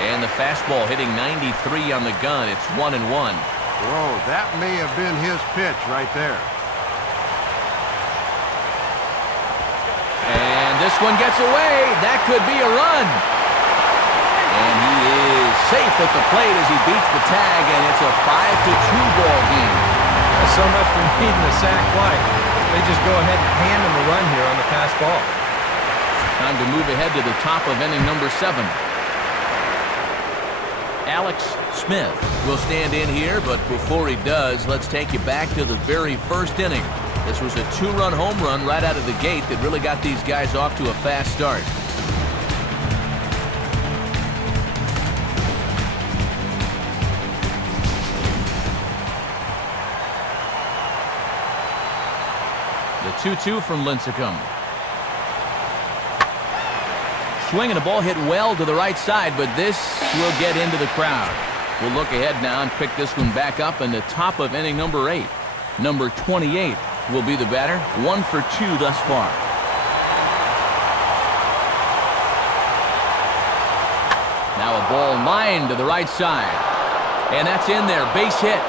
And the fastball hitting 93 on the gun. It's 1-1. Whoa, that may have been his pitch right there. And this one gets away. That could be a run. And he is safe at the plate as he beats the tag, and it's a 5-2 ball game. That's so much for needing the sac fly. They just go ahead and hand him the run here on the pass ball. Time to move ahead to the top of inning number 7. Alex Smith will stand in here, but before he does, let's take you back to the very first inning. This was a 2-run home run right out of the gate that really got these guys off to a fast start. The 2-2 from Lincecum. Swing and a ball hit well to the right side, but this will get into the crowd. We'll look ahead now and pick this one back up in the top of inning number 8. Number 28 will be the batter. 1 for 2 thus far. Now a ball lined to the right side. And that's in there. Base hit.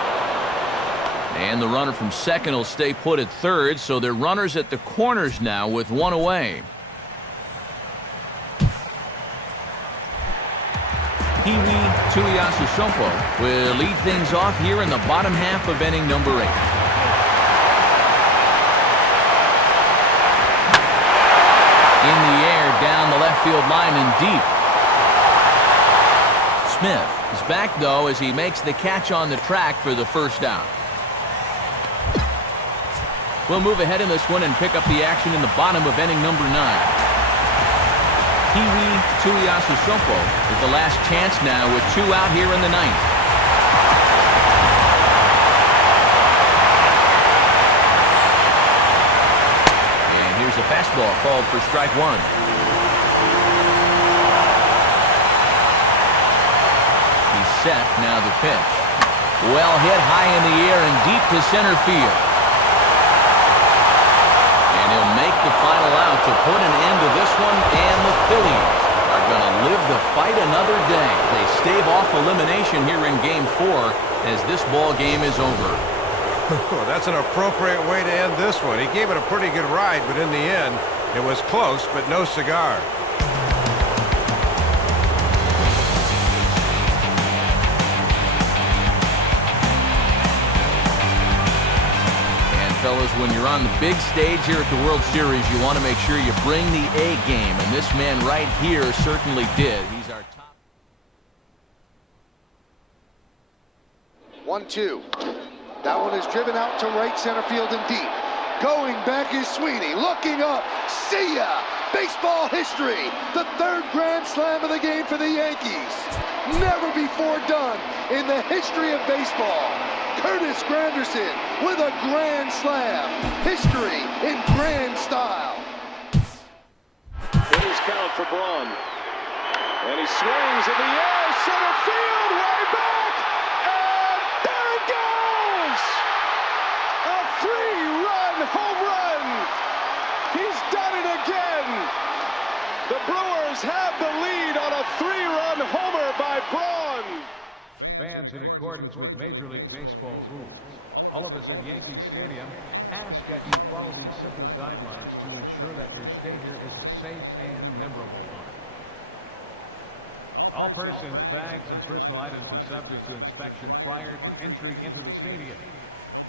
And the runner from second will stay put at third, so they're runners at the corners now with 1 away. Peewee Rtts will lead things off here in the bottom half of inning number 8. In the air, down the left field line and deep. Smith is back, though, as he makes the catch on the track for the first out. We'll move ahead in this one and pick up the action in the bottom of inning number 9. Peewee Rtts is the last chance now with 2 out here in the 9th. And here's a fastball called for strike 1. He's set, now the pitch. Well hit high in the air and deep to center field. He'll make the final out to put an end to this one, and the Phillies are going to live to fight another day. They stave off elimination here in Game 4 as this ball game is over. That's an appropriate way to end this one. He gave it a pretty good ride, but in the end, it was close, but no cigar. Fellas, when you're on the big stage here at the World Series, you want to make sure you bring the A game, and this man right here certainly did. He's our top. 1-2. That one is driven out to right center field and deep. Going back is Sweeney. Looking up. See ya! Baseball history. The 3rd grand slam of the game for the Yankees. Never before done in the history of baseball. Curtis Granderson with a grand slam. History in grand style. Here's count for Braun. And he swings in the air. Center field. Way back. And there it goes. A 3-run home run. He's done it again. The Brewers have the lead on a 3-run homer by Braun. Fans, in accordance with Major League Baseball rules, all of us at Yankee Stadium ask that you follow these simple guidelines to ensure that your stay here is a safe and memorable one. All persons, bags, and personal items are subject to inspection prior to entry into the stadium.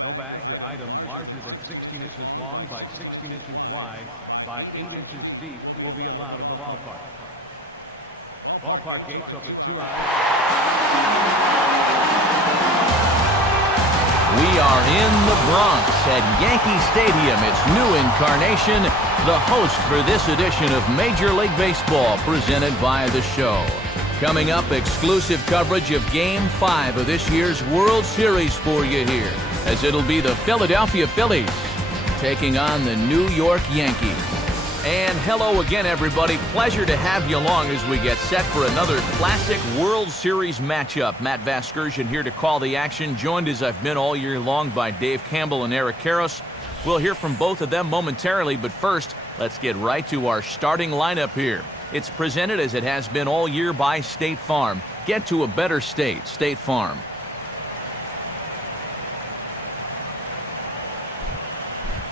No bag or item larger than 16 inches long by 16 inches wide by 8 inches deep will be allowed in the ballpark. Ballpark gates open 2 hours. We are in the Bronx at Yankee Stadium. Its new incarnation, the host for this edition of Major League Baseball, presented by The Show. Coming up, exclusive coverage of Game 5 of this year's World Series for you here, as it'll be the Philadelphia Phillies taking on the New York Yankees. And hello again, everybody. Pleasure to have you along as we get set for another classic World Series matchup. Matt Vasgersian here to call the action, joined as I've been all year long by Dave Campbell and Eric Karros. We'll hear from both of them momentarily, but first, let's get right to our starting lineup here. It's presented as it has been all year by State Farm. Get to a better state, State Farm.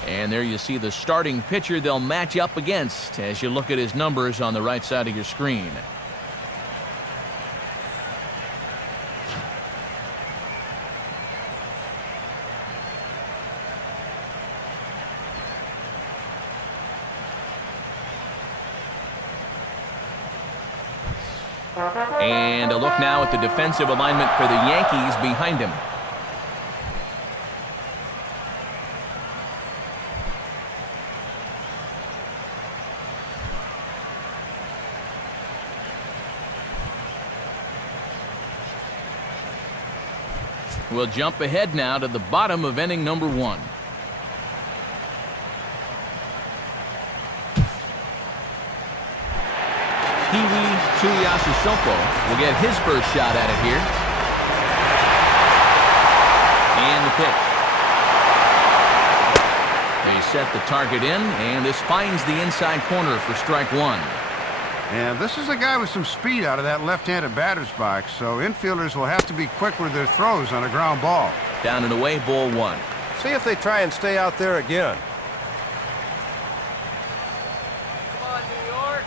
And there you see the starting pitcher they'll match up against as you look at his numbers on the right side of your screen. And a look now at the defensive alignment for the Yankees behind him. We'll jump ahead now to the bottom of inning number 1. Peewee Rtts will get his first shot at it here. And the pitch. They set the target in, and this finds the inside corner for strike 1. And this is a guy with some speed out of that left-handed batter's box, so infielders will have to be quick with their throws on a ground ball. Down and away, ball 1. See if they try and stay out there again. Come on, New York.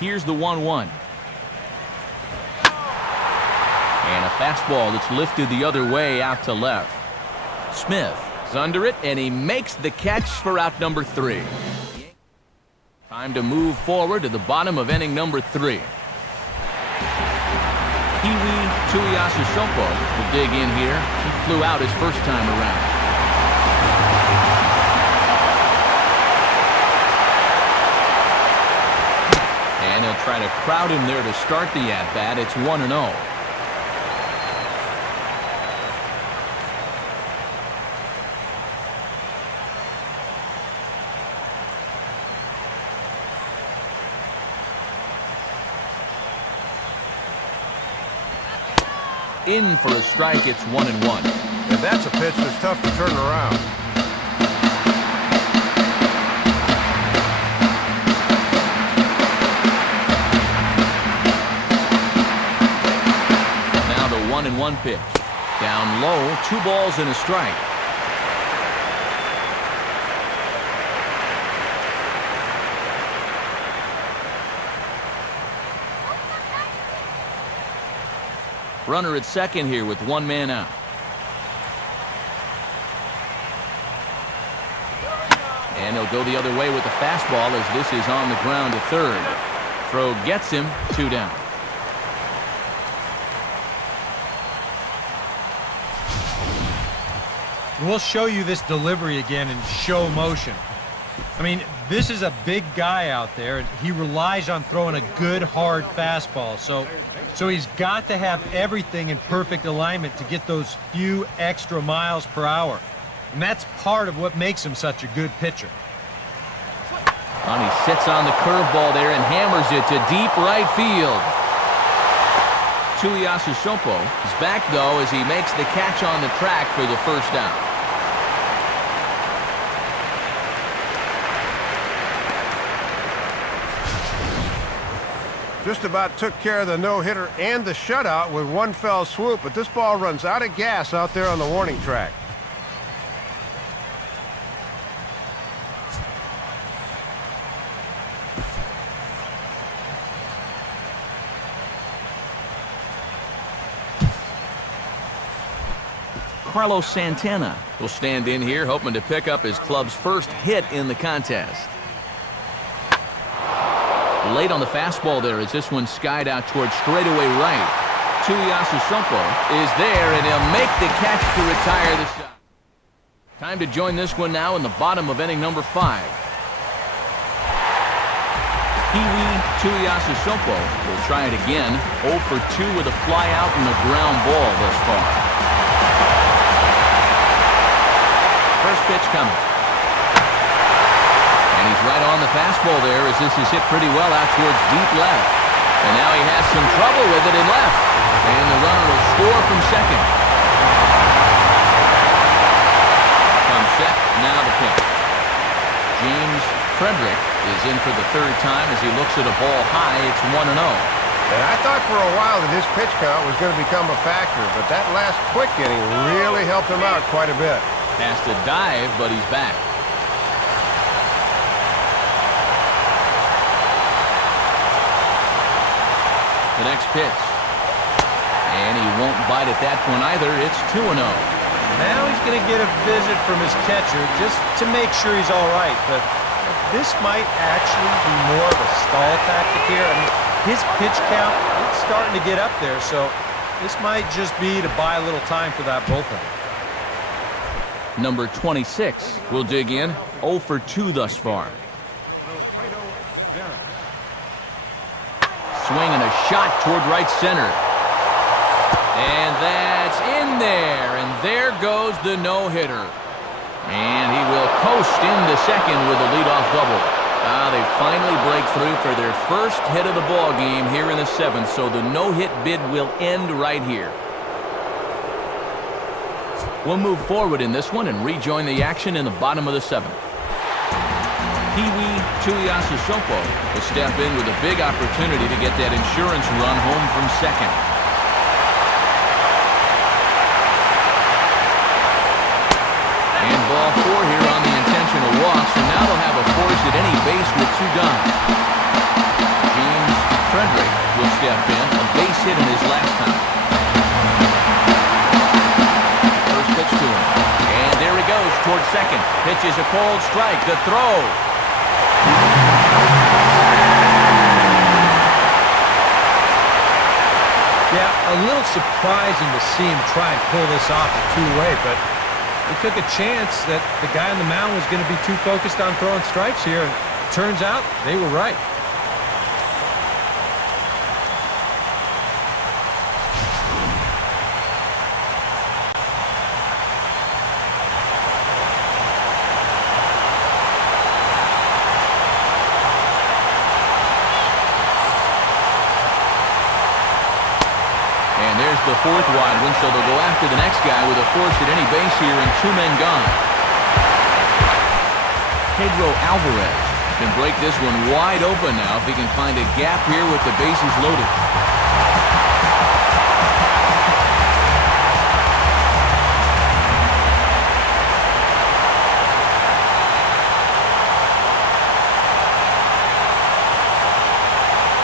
Here's the 1-1. And a fastball that's lifted the other way out to left. Smith is under it, and he makes the catch for out number 3. Time to move forward to the bottom of inning number 3. Peewee Rtts will dig in here. He flew out his first time around. And he'll try to crowd him there to start the at-bat. It's 1-0. In for a strike, it's 1-1. And that's a pitch that's tough to turn around. Now the 1-1 pitch. Down low, 2 balls and a strike. Runner at second here with 1 man out. And he'll go the other way with the fastball as this is on the ground to third. Throw gets him, 2 down. We'll show you this delivery again in show motion. I mean, this is a big guy out there, and he relies on throwing a good, hard fastball. So he's got to have everything in perfect alignment to get those few extra miles per hour. And that's part of what makes him such a good pitcher. And he sits on the curveball there and hammers it to deep right field. Rtts is back, though, as he makes the catch on the track for the first down. Just about took care of the no-hitter and the shutout with 1 fell swoop, but this ball runs out of gas out there on the warning track. Carlos Santana will stand in here, hoping to pick up his club's first hit in the contest. Late on the fastball there as this one skied out towards straightaway right. Rtts is there, and he'll make the catch to retire the shot. Time to join this one now in the bottom of inning number 5. Peewee Rtts will try it again. 0 for 2 with a fly out and a ground ball thus far. First pitch coming. And he's right on the fastball there as this is hit pretty well out towards deep left. And now he has some trouble with it in left. And the runner will score from second. From second, now the pitch. James Frederick is in for the third time as he looks at a ball high. It's 1-0. And I thought for a while that his pitch count was going to become a factor, but that last quick inning really helped him out quite a bit. Has to dive, but he's back. The next pitch. And he won't bite at that point either. It's 2-0. Now he's going to get a visit from his catcher just to make sure he's all right. But this might actually be more of a stall tactic here. I mean, his pitch count is starting to get up there, so this might just be to buy a little time for that bullpen. Number 26 will dig in. 0 for 2 thus far. Swing and a shot toward right center. And that's in there. And there goes the no-hitter. And he will coast into second with a leadoff double. They finally break through for their first hit of the ball game here in the 7th. So the no-hit bid will end right here. We'll move forward in this one and rejoin the action in the bottom of the 7th. Peewee Rtts will step in with a big opportunity to get that insurance run home from second. And ball 4 here on the intentional walk, so now they'll have a force at any base with 2 done. James Frederick will step in, a base hit in his last time. First pitch to him. And there he goes toward second. Pitches a cold strike. The throw. Yeah, a little surprising to see him try and pull this off a two-way, but he took a chance that the guy on the mound was going to be too focused on throwing strikes here, and it turns out they were right. The 4th wide one, so they'll go after the next guy with a force at any base here and 2 men gone. Pedro Alvarez can break this one wide open now if he can find a gap here with the bases loaded.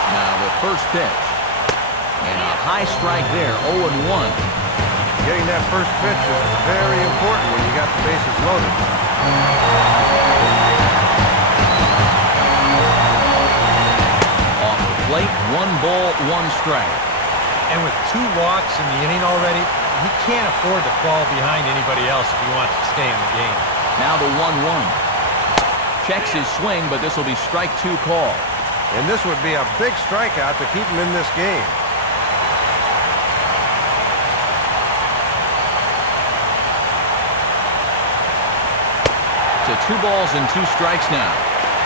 Now the first pitch. And a high strike there, 0-1. Getting that first pitch is very important when you got the bases loaded. Off the plate, 1 ball, 1 strike. And with 2 walks in the inning already, he can't afford to fall behind anybody else if he wants to stay in the game. Now the 1-1. Checks his swing, but this will be strike 2 call. And this would be a big strikeout to keep him in this game. To 2 balls and 2 strikes now.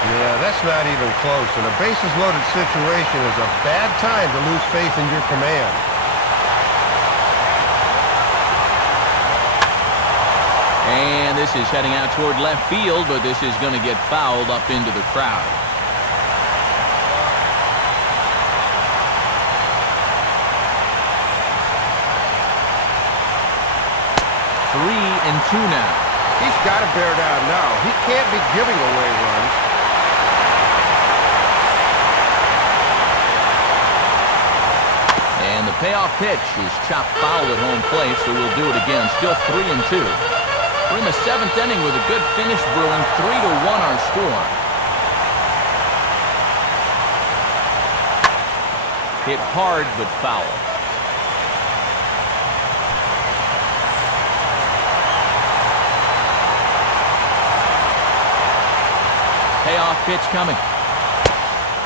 Yeah, that's not even close. In a bases-loaded situation is a bad time to lose faith in your command. And this is heading out toward left field, but this is going to get fouled up into the crowd. Three and 2 now. He's got to bear down now. He can't be giving away runs. And the payoff pitch is chopped foul at home plate, so we'll do it again. Still 3 and 2. We're in the 7th inning with a good finish brewing. 3-1 our score. Hit hard but foul. Payoff pitch coming.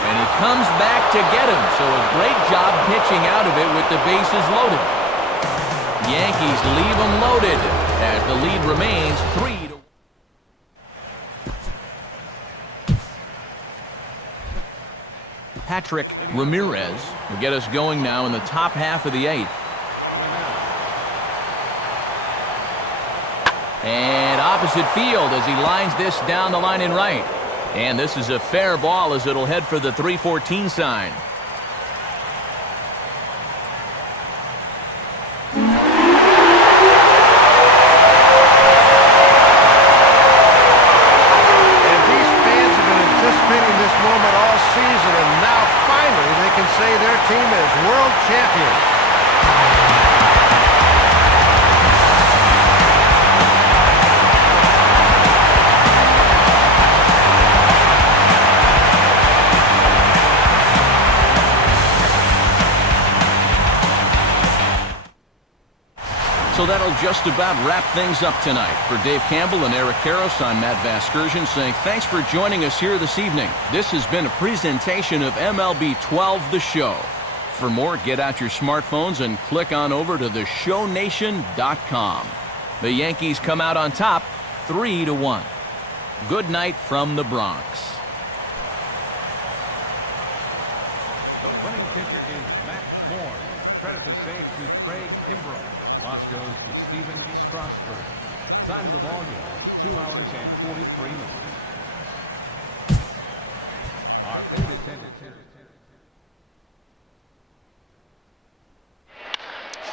And he comes back to get him. So a great job pitching out of it with the bases loaded. Yankees leave them loaded as the lead remains 3-1. Patrick Ramirez will get us going now in the top half of the 8th. And opposite field as he lines this down the line in right. And this is a fair ball as it'll head for the 3-14 sign. And these fans have been anticipating this moment all season, and now finally they can say their team is world champions. So that'll just about wrap things up tonight. For Dave Campbell and Eric Karros, I'm Matt Vasgersian saying thanks for joining us here this evening. This has been a presentation of MLB 12 The Show. For more, get out your smartphones and click on over to theshownation.com. The Yankees come out on top 3-1. Good night from the Bronx. The winning pitcher is Matt Moore. Credit the save to Craig Kimbrough. Loss goes to Steven Strasburg. Time of the ball game, 2 hours and 43 minutes. Our favorite attendance here.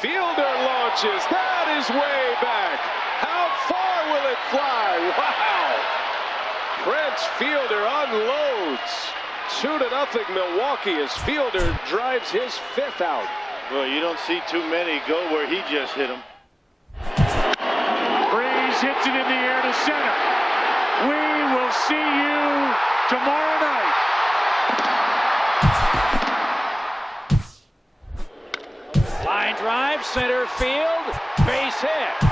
Fielder launches. That is way back. How far will it fly? Wow. Prince Fielder unloads. 2-0 Milwaukee as Fielder drives his 5th out. Well, you don't see too many go where he just hit him. Breeze hits it in the air to center. We will see you tomorrow night. Line drive, center field, base hit.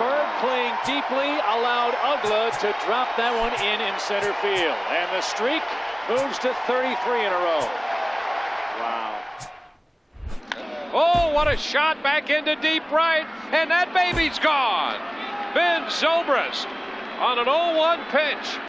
Bird playing deeply allowed Ugla to drop that one in center field. And the streak moves to 33 in a row. Wow. Oh, what a shot back into deep right, and that baby's gone. Ben Zobrist on an 0-1 pitch.